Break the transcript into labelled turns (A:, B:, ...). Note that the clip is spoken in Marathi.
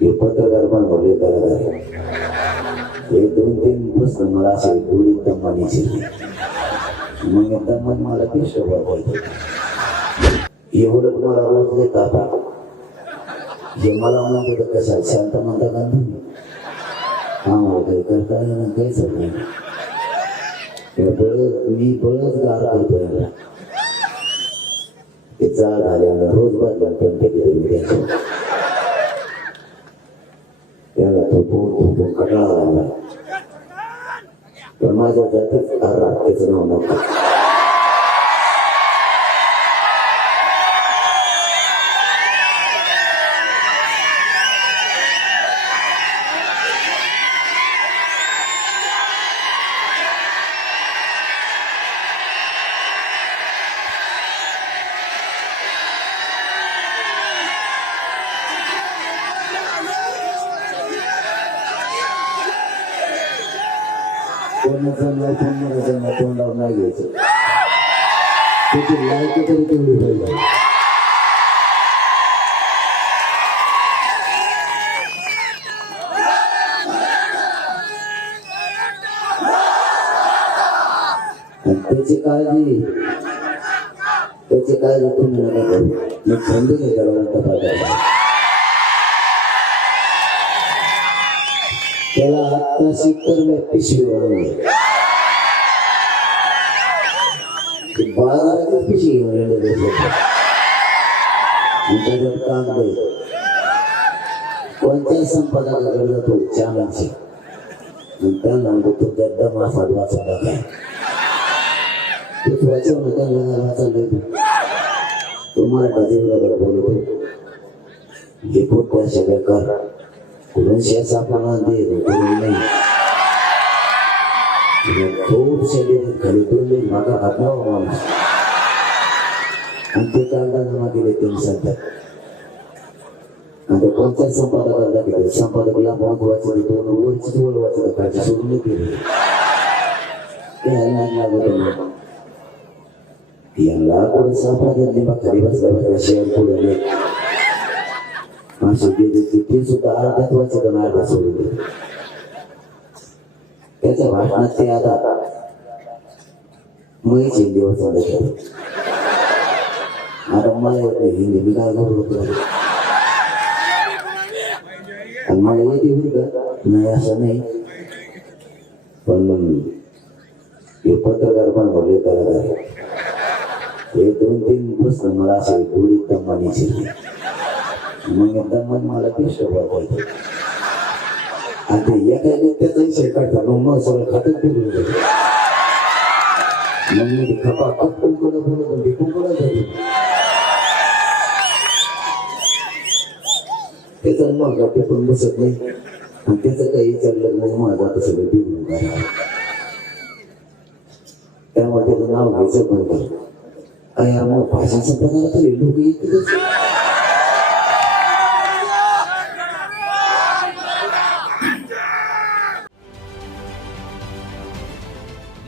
A: हे पत्रकार पण भरले करत आहे. हे दोन तीन दिवस मला असे गोळी दमाने शिरले. मग एकदा मला ते शोभा बोलतो. एवढं मला रोज लय तापा हे मला म्हणते तर कशा शांत म्हणता का तुम्ही? हा मला काही करता येणार काहीच नाही. हे बळच मी बळच गार करतो याला ते जाड आल्यानं रोज बदला पण ते केले मी त्याच्या त्याला थोपवून कटाळा लागला पण माझ्या जातीच त्याचं नाव नव्हतं कोणाचं नाव कोणाचं नाव तोंडावर नाही घ्यायचं त्याची लायकी तरी तेवढी पाहिजे त्याची काळजी. त्याची काळजी तुम्ही नका करू. मी थंडी नाही त्याला म्हणतो पाहिजे आत्ता शिकतर मी पिशवी बनवली बाजाराची पिशवी त्याच्यात काम देईल कोणत्याही संपादकाकडे जातो चॅनलची त्यांना म्हणतो काय? त्यांना तो मराठा बोलतो हे खूप सगळ्या बेकार कुठून शेत सापडणार दे कुठून नाही खूप शरीर खाली तुम्ही मागा हातला माणूस आणि ते कागदा जमा केले त्यांनी सध्या आणि कोणत्या संपादकाला दाखवले संपादकाला आपण वाचले दोन वरची ओळ वाचलं पाहिजे सोडून नाही केले ते ह्याला लागलं नाही. यांना कोणी सापडत नाही बा खाली बसल्या बसल्या शेअर पुढे असे गेले ते सुद्धा त्याच्या भाषणात ते आता मग हिंदी चालत आता मला येत नाही हिंदी मी काय करू आणि मला येते होईल का? नाही असं नाही. पण मग हे पत्रकार पण बोलले कलाकार आहे. हे दोन तीन प्रश्न मला असे गोळी दमाने मग एकदा मला ते शोभा पाहिजे आणि ते एका त्याचा विषय मग मग सगळं फिरून मग मी ते खपा कप बोलत होते त्याचा मग ते पण बसत नाही. आणि त्याचं काही विचारलं मग माझं आता सगळं बिघडून त्यामुळे त्याचं नाव घ्यायचं पण काय मग भाषा संपणार तरी लोक येतीलच